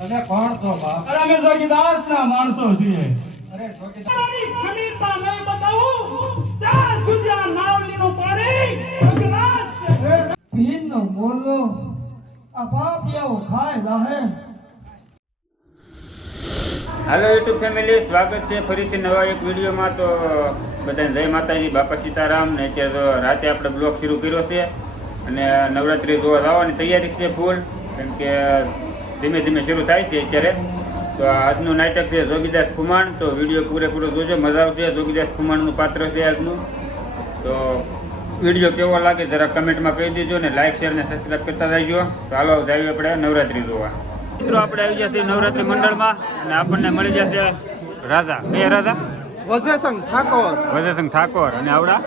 તમે કોણ છો બાપ અરે અમે જોગીદાસ ના માણસો છીએ. અરે છોકરી ખમીરતા નહીં બતાવું. ત્યાં સુધી આ નાવલીનું પાણી ગ્લાસ છે. ભીનનો મોલો આ પાપિયાઓ ખાય લાહે હાલો યુટ્યુબ ફેમિલી સ્વાગત છે ફરીથી નવા એક વિડીયોમાં. તો બધાને જય માતાજી બાપા સીતારામ. ને અત્યારે તો રાતે આપણે બ્લોગ શરૂ કર્યો છે. અને નવરાત્રિ જોવા જવાની તૈયારી છે ફૂલ. કેમ કે ધીમે ધીમે શરૂ થાય છે અત્યારે. તો આજનું નાટક છે જોગીદાસ ખુમાણ. તો વીડિયો પૂરેપૂરો જોજો મજા આવશે. જોગીદાસ ખુમાણનું પાત્ર છે આજનું. તો વીડિયો કેવો લાગે જરા કમેન્ટમાં કહી દેજો ને લાઈક શેર ને સબસ્ક્રાઈબ કરતા જઈજો તો હાલો જઈએ આપણે નવરાત્રી જોવા. મિત્રો આપણે આવી જશે નવરાત્રિ મંડળમાં અને આપણને મળી જશે રાજા. બે રાજા? વજેસંગ ઠાકોર. વજેસંગ ઠાકોર. અને આવડા?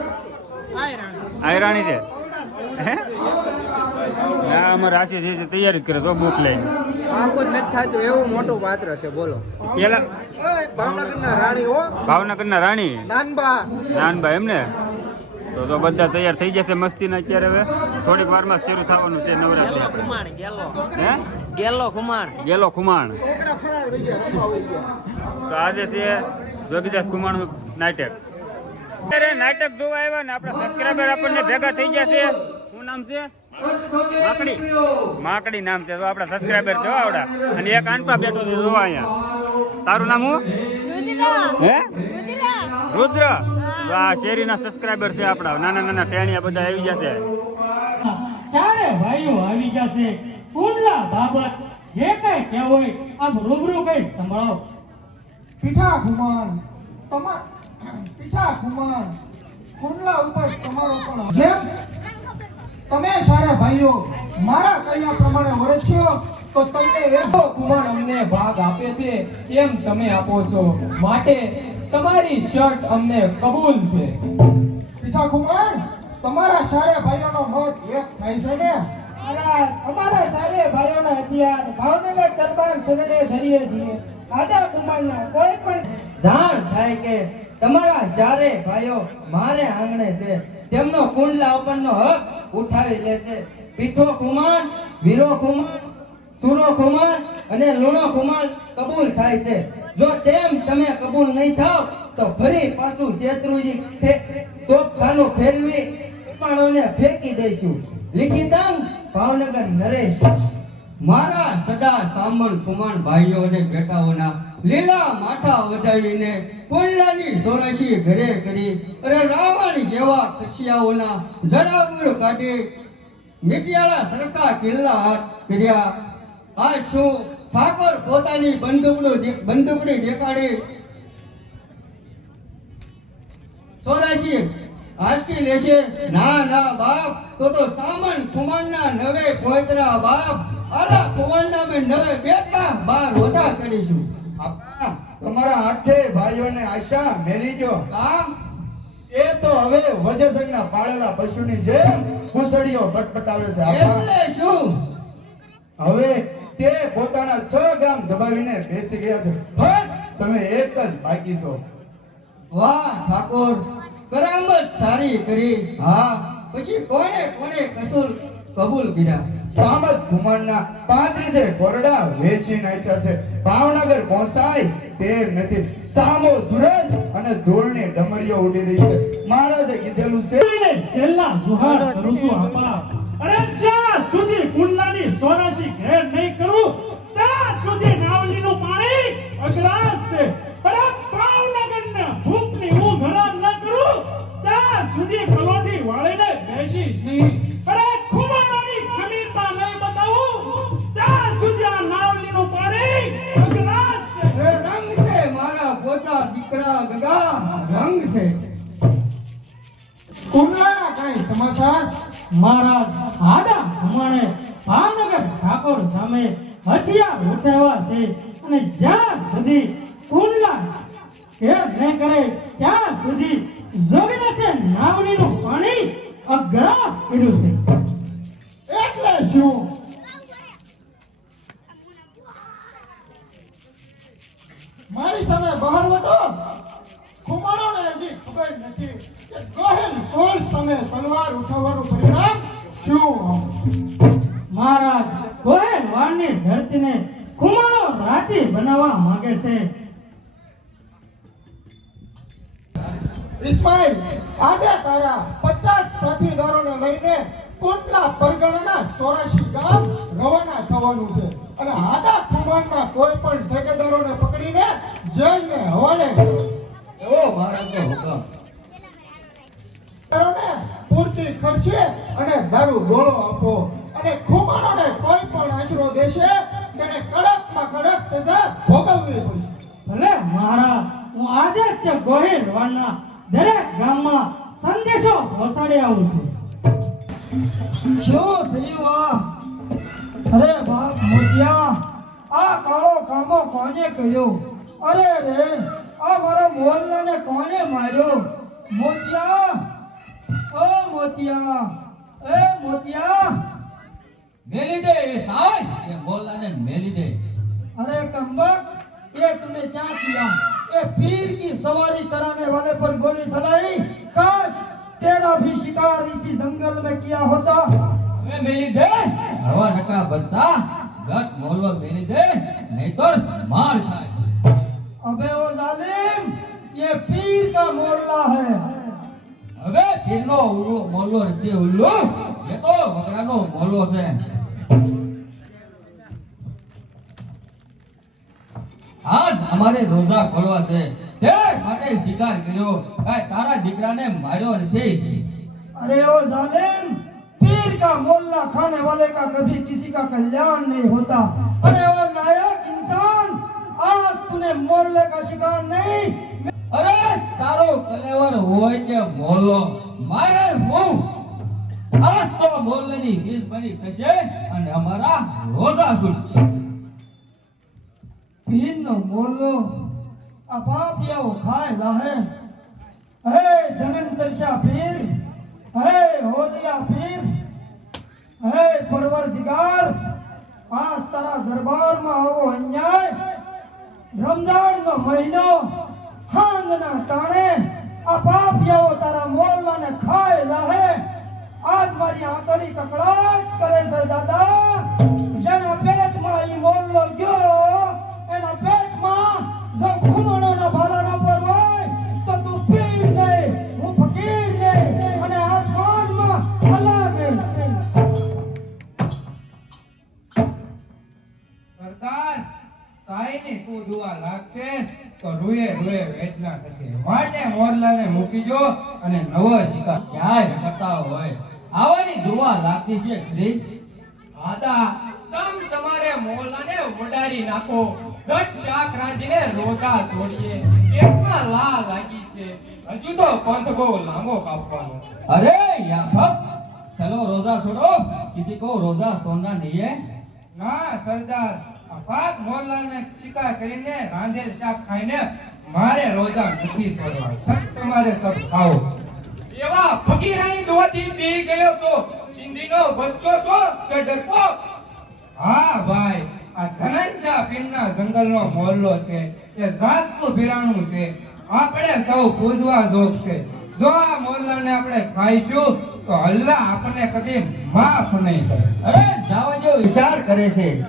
આયરાણી. છે? હે? ના અમારે આશી તૈયારી કરે તો બુક લઈને. પાકો જ નથી થતું એવું મોટું પાત્ર છે બોલો. પેલા ભાવનગરના રાણી હો. ભાવનગરના રાણી? નાનબા. નાનભાઈ એમને? તો તો બધા તૈયાર થઈ જશે મસ્તીના અત્યારે હવે. થોડીક વારમાં શરૂ થવાનું છે નવરાત્રી. ખુમાણ ગેલો. હે? ગેલો કુમાણ ગેલો ગયા તો આજે છે જોગીદાસ કુમારનું નાટક. અત્યારે નાટક જોવા આવ્યા ને આપણા સબસ્ક્રાઈબર આપણને ભેગા થઈ ગયા છે. શું નામ છે? માકડી. માકડી નામ છે તો આપણા સબસ્ક્રાઈબર જો આવડા. અને એક આનપા બેઠો છે જો અહીંયા. તારું નામ હું? હે? રુદ્ર. વાહ શેરીના સબસ્ક્રાઈબર છે આપણા. નાના નાના ટેણિયા બધા આવી જશે ચારે ભાઈઓ આવી જશે કુંડલા બાબત જે કઈ કહેવું હોય આમ રૂબરૂ કઈ સંભળાવો. પીઠા ખુમાન તમાર પીઠા ખુમાન કુંડલા ઉપર તમારો પણ જેમ તમે સારા ભાઈઓ મારા કહ્યા પ્રમાણે વરસ્યો તો તમને એવો કુમાર અમને ભાગ આપે છે એમ તમે આપો છો. માટે તમારી શર્ટ અમને કબૂલ છે. પિતા કુમાર તમારા સારા ભાઈઓનો મત એક થાય છે ને? અમારા સારે ભાઈઓના હથિયાર ભાવનગર દરબાર શરણે ધરીએ છીએ. આદા કુમારના કોઈ પણ જાણ થાય કે તમારા ચારે ભાઈઓ મારે આંગણે છે. તેમનો કુંડલા ઉપરનો હક ઉઠાવી લેશે. પીઠો કુમાર, વીરો કુમાર, સુરો કુમાર અને લુણો કુમાર કબૂલ થાય છે. જો તેમ તમે કબૂલ નહીં થાવ, તો ફરી પાછું શેત્રુજી તોપખાનું ફેરવી કુમારોને ફેંકી દઈશું. લિખિતાંગ, ભાવનગર નરેશ. મારા સદા સાંભળ કુમાર ભાઈઓ અને બેટાઓના લીલા માથા વધાવીને કુંડલાની સોરાશી ઘરે કરી અને રાવણ જેવા કશિયાઓના જડાબુડ કાઢી મિટિયાળા સરખા કિલ્લા હાથ કર્યા. આ શું? ઠાકોર પોતાની બંદૂકનું બંદૂકડી દેખાડી. સોરાશી આસકી લેશે ના ના, બાપ, તો તો સામન કુમારના નવે પોતરા બાપ. આલા કુમારના નવે બેટા બાર રોટા કરીશું. તમારા આઠે ભાઈઓને આશા મેલી જો એ તો હવે વજસંગના પાળેલા પશુની જેમ કુસડીઓ બટપટાવે છે. એટલે શું? હવે તે પોતાના છ ગામ દબાવીને બેસી ગયા છે. ફક્ત તમે એક જ બાકી છો. વાહ ઠાકોર. કરામત સારી કરી. હા પછી કોણે કોણે કસૂર કબૂલ કર્યા? સામત ઘુમણના પાંત્રીસે કોરડા વેચી નાખ્યા છે. ભાવનગર પહોંચાય તેમ નથી. સામો સૂરજ અને ધૂળની ડમરીઓ ઉડી રહી છે. મહારાજે કીધેલું છે. છેલ્લા જુહાર કરું છું આપા અરે સુધી કુંડલાની સોનાશી ઘેર નહીં કરું સુધી છે નાવડીનું પાણી અગ્રા પીડ્યું છે. એટલે શું? મારી સામે બહાર વટો ખુમારોને હજી ખબર નથી કે ગહેલ કોલ સામે તલવાર ઉઠાવવાનું પરિણામ શું મહારાજ કોઈ વાણની ધરતીને કુમારો રાતી બનાવવા માંગે છે. ઇસ્માઇલ આજે તારા પચાસ સાથીદારોને લઈને કોટલા પરગણના સોરાશી ગામ રવાના થવાનું છે. અને આદા ખુમાનના કોઈ પણ ઠેકેદારોને પકડીને જેલને હવાલે એવો ભારતનો હુકમ. તરોને પૂરતી ખર્ચે અને દારૂ ગોળો આપો. અને ખુમાનોને કોઈ પણ આશરો દેશે તેને કડકમાં કડક સજા ભોગવવી પડશે. ભલે મારા હું આજે જ ગોહિલ વાળના દરેક ગામમાં સંદેશો પહોંચાડી આવું છું. શું થયું અરે બાપ મોતિયા આ કાળો કામો કોને કર્યો? અરે રે આ મારા મોહલ્લાને કોને માર્યો? મોતિયા ઓ મોતિયા એ મોતિયા. મેલી દે એ સાહેબ એ મોહલ્લાને મેલી દે અરે કંબક એ તમે ક્યાં ગયા के पीर की सवारी कराने वाले पर गोली चलाई काश तेरा भी शिकार इसी जंगल में किया होता मैं मिली दे हवा नका बरसा गट मोलवा मिली दे नहीं तो मार खाए अबे ओ जालिम ये पीर का मोहल्ला है अबे पीर नो मोहल्लो रजे उल्लू ये तो बकरा नो मोहल्लो से અમારે રોઝા ખોલવા છે. તે માટે શિકાર કર્યો. ભાઈ તારા દીકરાને માર્યો નથી. અરે ઓ જાલિમ પીર કા મોલ્લા ખાને વાલે કા કભી કિસી કા કલ્યાણ નહીં હોતા. અરે ઓ નાયક ઇન્સાન આજ તને મોલ્લે કા શિકાર નહીં. અરે તારો કલેવર હોય કે મોલ્લો મારે હું? આજ તો મોલ્લેની વીસ બની થશે અને અમારા રોજા સુલશે પીરનો મોલ્લો આ પાપિયાઓ ખાયેલા હે હે ધનંતરશા પીર, હે હોલિયા પીર, હે પરવરદિગાર, આજ તારા દરબારમાં આવો અન્યાય. રમઝાનનો મહિનો હાંગના તાણે આ પાપિયાઓ તારા મોલ્લાને ખાયેલા હે આજ મારી આંતળી કકડાટ કરે છે દાદા. ગયો અને નવો શિકાર ક્યાંય કરતા હોય. આવાની ધુવા લાગતી છે ખરી? આદા, તમ તમારે મોલાને વડારી નાખો. જટ શાક રાંધીને રોજા છોડીએ પેટમાં લા લાગી છે. હજુ તો પંથ લાંબો કાપવાનો. અરે યાફક ચલો રોજા છોડો, કિસી કો રોજા સોના નહીં હે ના, સરદાર. આફાત મોલાને શિકાર કરીને રાંધેલ શાક ખાઈને મારે રોજા નથી છોડવા છત તમારે સબ ખાઓ. એવા ફકીરાની દુઆથી પી ગયો છો. સિંધીનો બચ્ચો છો કે ડરપોક? હા ભાઈ આ ધનંજા પીરના જંગલનો મોલ્લો છે. એ જાતનું ભીરાણું છે. આપણે સૌ પૂજવા જોગ છે. જો આ મોલ્લાને આપણે ખાઈશું તો અલ્લાહ આપણને કદી માફ નહીં કરે અરે જાવા જો વિચાર કરે છે.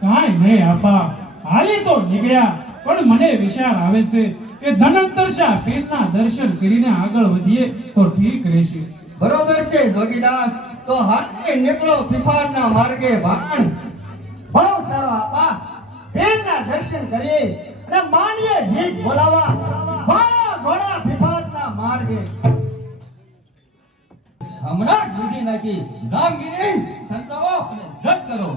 કાંઈ નહીં આપા. હાલી તો નીકળ્યા. પણ મને વિચાર આવે છે કે ધનંતરશા પીરના દર્શન કરીને આગળ વધીએ તો ઠીક રહેશે. બરોબર છે જોગીદાર તો હાથે નીકળો પીપાળના માર્ગે વાણ બહુ સારો આપા. પીરના દર્શન કરી અને માનીએ જીત બોલાવા. ઘોડા ઘોડા પીપાળના માર્ગે. હમણાં જ નાખી. જામગીરી સંતાવો અને જત કરો.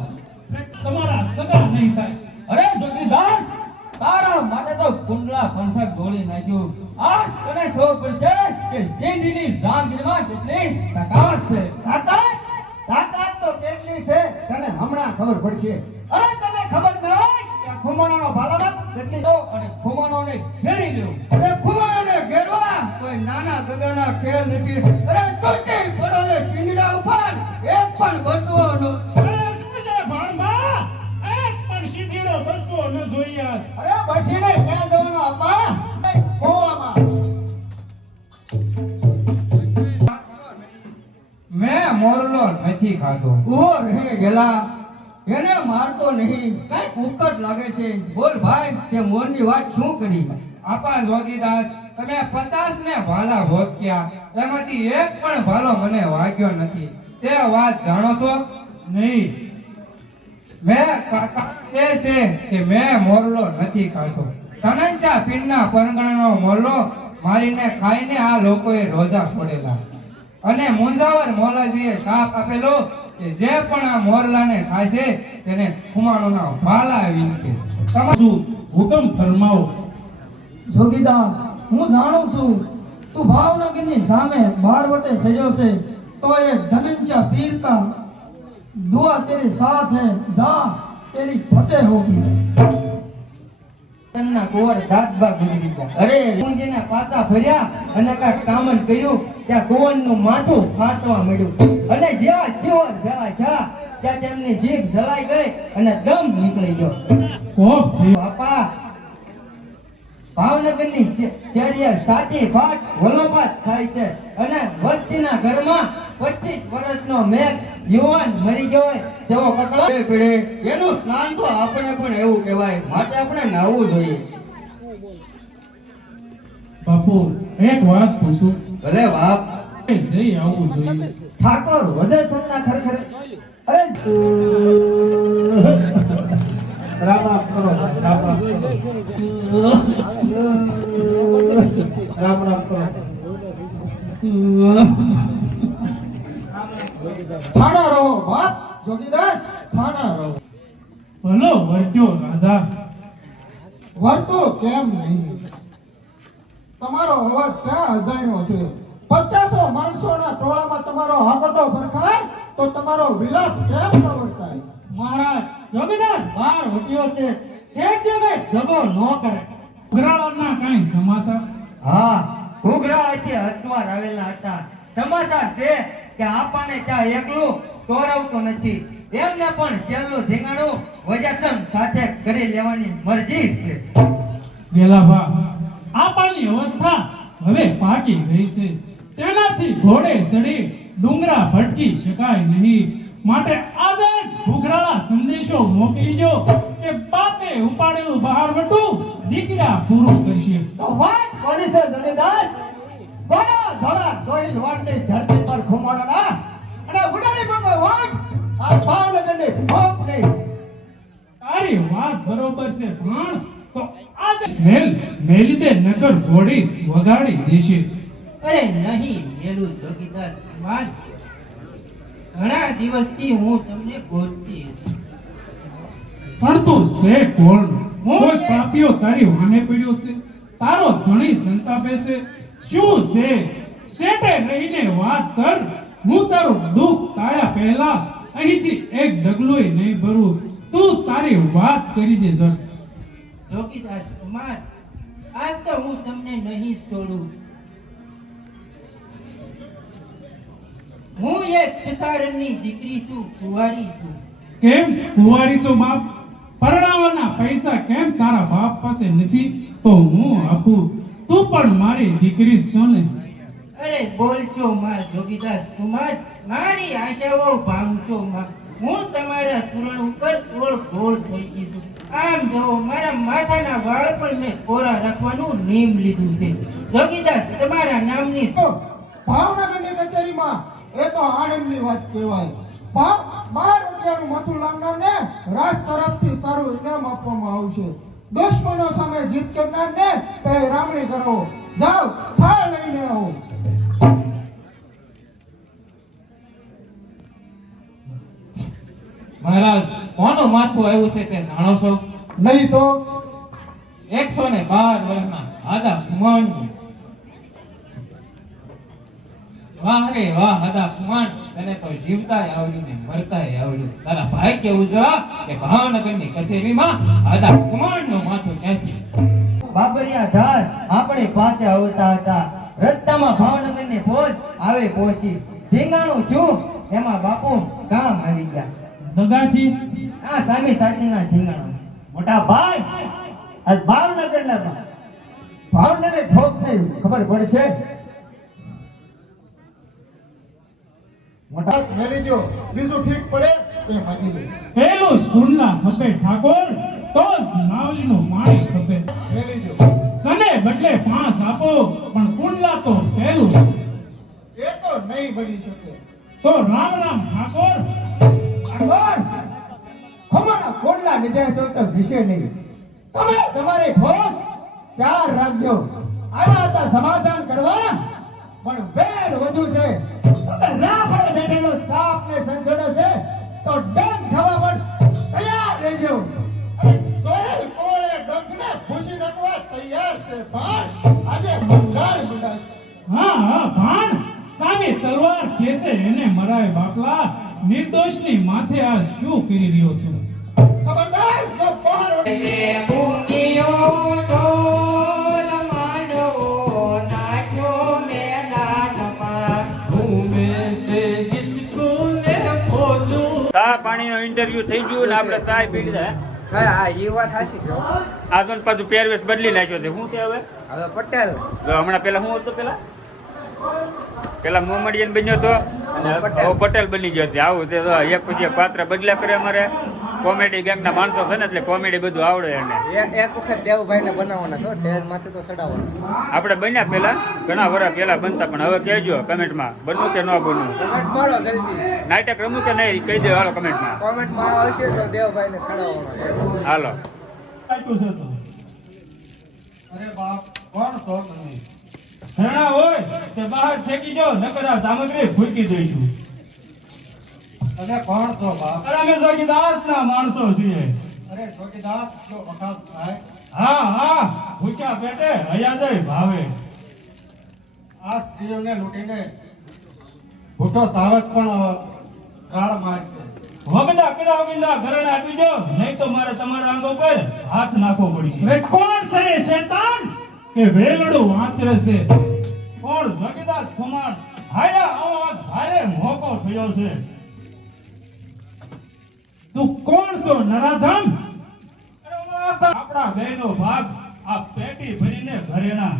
તમારા સગા નહીં થાય. અરે જોગીદાસ! તારા માટે તો કુંડલા પંથક ગોળી નાખ્યું. આ તને ખબર પડશે કે સિંધની જામગીરીમાં કેટલી તાકાત છે. તાકાત? તાકાત તો કેટલી છે? તને હમણાં ખબર પડશે. અરે તને ખબર નહીં કે ખુમાણાનો ભાલામાં કેટલી તો અને ખુમાનોને ઘેરી લ્યો. અરે ખુવાને ઘેરવા? કોઈ નાના ગગના ખેલ નથી. અરે તૂટી પડો લે ચીંગડા ઉપર એક પણ બસવો નો બસવો ન જોઈએ અરે બસીને ક્યાં જવાનો અપા? ગોવામાં મે મોરલો નથી ખાતો ઓ રે ગેલા. એને મારતો નહીં. કઈ ઉકટ લાગે છે. બોલ ભાઈ તે મોરની વાત શું કરી? આપા જોગીદાસ તમે પચાસ ને ભાલા ભોગ્યા એમાંથી એક પણ ભાલો મને વાગ્યો નથી. તે વાત જાણો છો? નહીં. મેં કાકા એ છે કે મેં મોરલો નથી ખાધો તનંચા પીરના પરગણાનો મોરલો મારીને ખાઈને આ લોકોએ રોજા છોડેલા અને મુંજાવર મોલાજીએ શાપ આપેલો કે જે પણ આ મોરલાને ખાશે તેને ખુમાણોના ભાલા વીણશે છે શું હુકમ ફરમાવો? જોગીદાસ, હું જાણું છું, તું ભાવનગરની સામે બાર વટે સજો છે તો એ ધનંચા પીર કા દુઆ તેરી સાથ હે જા તેરી ફતેહ તન્ના કુંવર દાદબા ગુજરી ગયા અરે હું પાસા ફર્યા અને કા કામન કર્યું ત્યાં કુંવરનું માથું ફાટવા મળ્યું અને જ્યાં શિવર ભેળા થયા ત્યાં તેમની જીભ જલાઈ ગઈ અને દમ નીકળી ગયો. બાપા ભાવનગરની શે- સાચી ફાટ વલોપાત થાય છે. અને વસ્તીના ઘરમાં પચીસ વર્ષનો મેઘ યુવાન મરી ગયો હોય તેવો કકળો એ પીડે. એનું સ્નાન તો આપણે પણ એવું કહેવાય. માટે આપણે નાવું જોઈએ. બાપુ એક વાત પૂછું. ભલે બાપ. જઈ આવવું જોઈએ. ઠાકોર વજે સરના ખરેખર. અરે રામ રામ કરો રામ રામ રામ રામ કરો. છાણા રહો બાપ જોગીદાસ છાણા રહો. ભલો વર્ત્યો રાજા. વર્તો કેમ નહીં? તમારો અવાજ ક્યાં અજાણ્યો છે? પચાસો માણસોના ટોળામાં તમારો હાકતો ભરખાય તો તમારો વિલાપ કેમ ન વર્તાય? મહારાજ જોગીદાસ બાર વટ્યો છે. કે જગ્યાએ દગો ન કરે. ઉઘરાળાના કાંઈ સમાચાર? હા ઘૂઘરા અહીંથી હસવા આવેલા હતા. સમાચાર છે કે આપણને ત્યાં એકલું ચોરવતું નથી. એમને પણ છેલ્લું ધીંગાણું વજાસન સાથે કરી લેવાની મરજી છે. વેલાભા આપણની અવસ્થા હવે પાકી ગઈ છે. તેનાથી ઘોડે ચડી ડુંગરા ભટકી શકાય નહીં. માટે આજે જ ઘૂઘરાળા સંદેશો મોકલીજો કે બાપે ઉપાડેલું બહાર વટું દીકરા પૂરું કરશે. તો વાત કોની છે જણીદાસ ગોડા ધોળા ગોહિલ વાડની ધરતી પર મંગો વાગ ભાવનગર ને ભોપ નહીં તારી વાત બરોબર છે પણ તો આજે મેલ મેલી દે નગર ઘોડી વગાડી દેશે. અરે નહીં મેલું જોગીદાર વાત ઘણા દિવસથી હું તમને ગોતતી પણ તું છે કોણ? કોઈ પાપીઓ તારી વાહે પડ્યો છે? તારો ધણી સંતાપે છે? શું છે? શેઠે રહીને વાત કર. હું તારું દુઃખ તાળ્યા પહેલા અહીંથી એક ડગલુંય નહીં ભરું તું તારી વાત કરી દે જણ જોગીદાસ કુમાર આજ તો હું તમને નહીં છોડું. હું એક સુતારણની દીકરી છું કુંવારી છું. કેમ કુંવારી છું બાપ? પરણાવવાના પૈસા કેમ તારા બાપ પાસે નથી? તો હું આપું. તું પણ મારી દીકરી છો ને? અરે બોલશો માં જોગીદાસ કુમાર મારી આશાઓ ભાંગશો માં. હું તમારા સુરણ ઉપર ગોળ ગોળ થઈ ગઈ છું. આમ જો, મારા માથાના વાળ પણ મેં કોરા રાખવાનું નિયમ લીધું છે. જોગીદાસ, તમારા નામની ભાવનગરની કચેરીમાં એ તો આનંદની વાત કહેવાય. ભાવ બાર રૂપિયાનું માથું લાવનારને રાજ તરફથી સારું ઇનામ આપવામાં આવશે. દુશ્મનો સામે જીત કરનારને પહેરામણી કરો. જાઓ, થાળ લઈને આવો. મહારાજ કોનું માથું આવ્યું છે તે જાણો છો? નહીં તો? એકસો ને બાર વર્ષના આદા કુમાન વાહ રે વાહ આદા કુમાન તને તો જીવતાય આવડ્યું ને મરતાય આવડ્યું. તારા ભાઈ કેવું છે કે ભાવનગરની કચેરીમાં આદા કુમાનનું માથું ક્યાંથી બાબરિયા ધાર આપણી પાસે આવતા હતા. રસ્તામાં ભાવનગરની ફોજ આવે પહોંચી ધીંગાણું છું એમાં બાપુ કામ આવી ગયા. દગાથી આ સામી સાથેના ધીંગાણા મોટા ભાઈ આજ ભાવનગરના ભાવનગર ભોગ નહીં ખબર પડશે? મોટા દો બીજું ઠીક પડે તે માગી લે. પેલું સ્કૂલના ખપે ઠાકોર તો નાવલીનો નાવલીનું ખપે. મેલી જો સને બદલે પાંચ આપો પણ કુંડલા તો પેલું એ તો નહીં બની શકે. તો રામ રામ ઠાકોર આગળ ખમાના કોડલા તો તો વિશે નહીં. તમે તમારે ઠોસ ચાર રાખજો. આવ્યા હતા સમાધાન કરવા, પણ વેર વધુ છે. તમે પડે બેઠેલો સાપ ને સંજોડો છે, તો ડંગ થવા પણ તૈયાર રહેજો. તોય કોળે ડંખને ભૂસી નાખવા તૈયાર છે, પણ નિર્દોષની માથે આ શું કરી રહ્યો છું? ખબરદાર જો બહાર પાણીનો ઇન્ટરવ્યુ થઈ ગયું ને આપણે ચા પી લીધા હે? હા એ વાત સાચી છે. આ તો પાછું પહેરવેશ બદલી નાખ્યો છે. શું કે હવે? હવે પટેલ. હમણાં પેલા શું હતો પેલા? પેલા મોમડિયન બન્યો હતો અને પટેલ. બની ગયો છે. આવું તે એક પછી એક પાત્ર બદલ્યા કરે અમારે. કોમેડી ગેંગના માણસો છે ને એટલે કોમેડી બધું આવડે એને. એક વખત દેવભાઈ ને બનાવવાના છો ટેજમાંથી તો ચડાવવાના. આપણે બન્યા પેલા ઘણા વર્ષ પેલા બનતા પણ હવે કહેજો કમેન્ટમાં બનવું કે ન બનવું કમેન્ટ મારો જલ્દી. નાટક રમવું કે નહીં કહી દો હાલો કમેન્ટમાં. કોમેન્ટમાં આવશે તો દેવભાઈ ને ચડાવવાનો. હાલો. તો અરે બાપ કોણ છો તમે? ઘરણા હોય તે બહાર ફેંકી જો નકર આ સામગ્રી ફૂંકી દઈશું. તમે કોણ છો બાપ? અરે અમે જોગીદાસ ના માણસો છીએ. અરે જોગીદાસ જો વખાત થાય. હા હા ભૂખ્યા પેટે હયાદય ભાવે. આ સ્ત્રીઓને લૂંટીને ભૂટો સાવક પણ ગાળ મારશે. વગડા કડા વગડા ઘરણ આપી દો નહીં તો મારે તમારા અંગો પર હાથ નાખવો પડી કોણ છે શેતાન? કે વેલડું વાંતરે છે? કોણ જોગીદાસ સમાન હાયા આવા ભારે મોકો થયો છે. તું કોણ છો, નરાધમ? આપણા બેનો ભાગ, આ પેટી ભરીને ભરેણા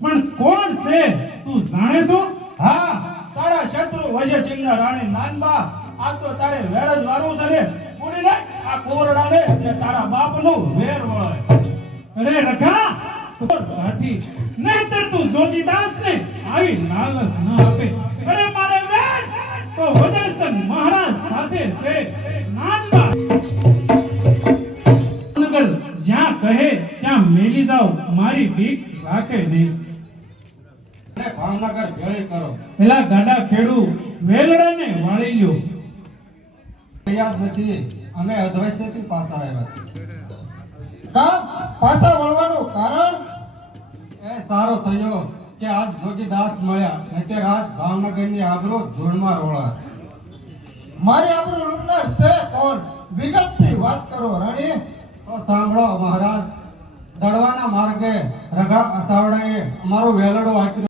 પણ કોણ છે, તું જાણે છો? હા, તારા શત્રુ વજયસિંહના રાણી નાનબા, આ તો તારે વેર જ વારું છે ને પૂરી નાખ આ કોરડાને ને તારા બાપનું વેર વળે. અરે રખા તોર નહીતર તું જોગીદાસ ને આવી લાલચ ન આપે. અરે મારે વેર! તો વજરસન મહારાજ સાથે છે. નાનબા. નગર જ્યાં કહે ત્યાં મેલી જાઓ. મારી બીક રાખે નહીં. ભાવનગર ભેળી કરો. પેલા ગાડા ખેડુ વેલડાને વાળી લ્યો. યાદ નથી. અમે અધવશ્યથી પાછા આવ્યા કા પાછા વળવાનું કારણ? એ સારો થયો કે આજ જોગીદાસ મળ્યા નહીતર આજ ભાવનગરની આબરૂ ધૂળમાં રોળા. મારી આબરૂ લૂંટનાર છે કોણ? વિગતથી વાત કરો રાણી. તો સાંભળો મહારાજ દડવાના માર્ગે રઘા અસાવડાએ અમારો વેલડો આચર્યું.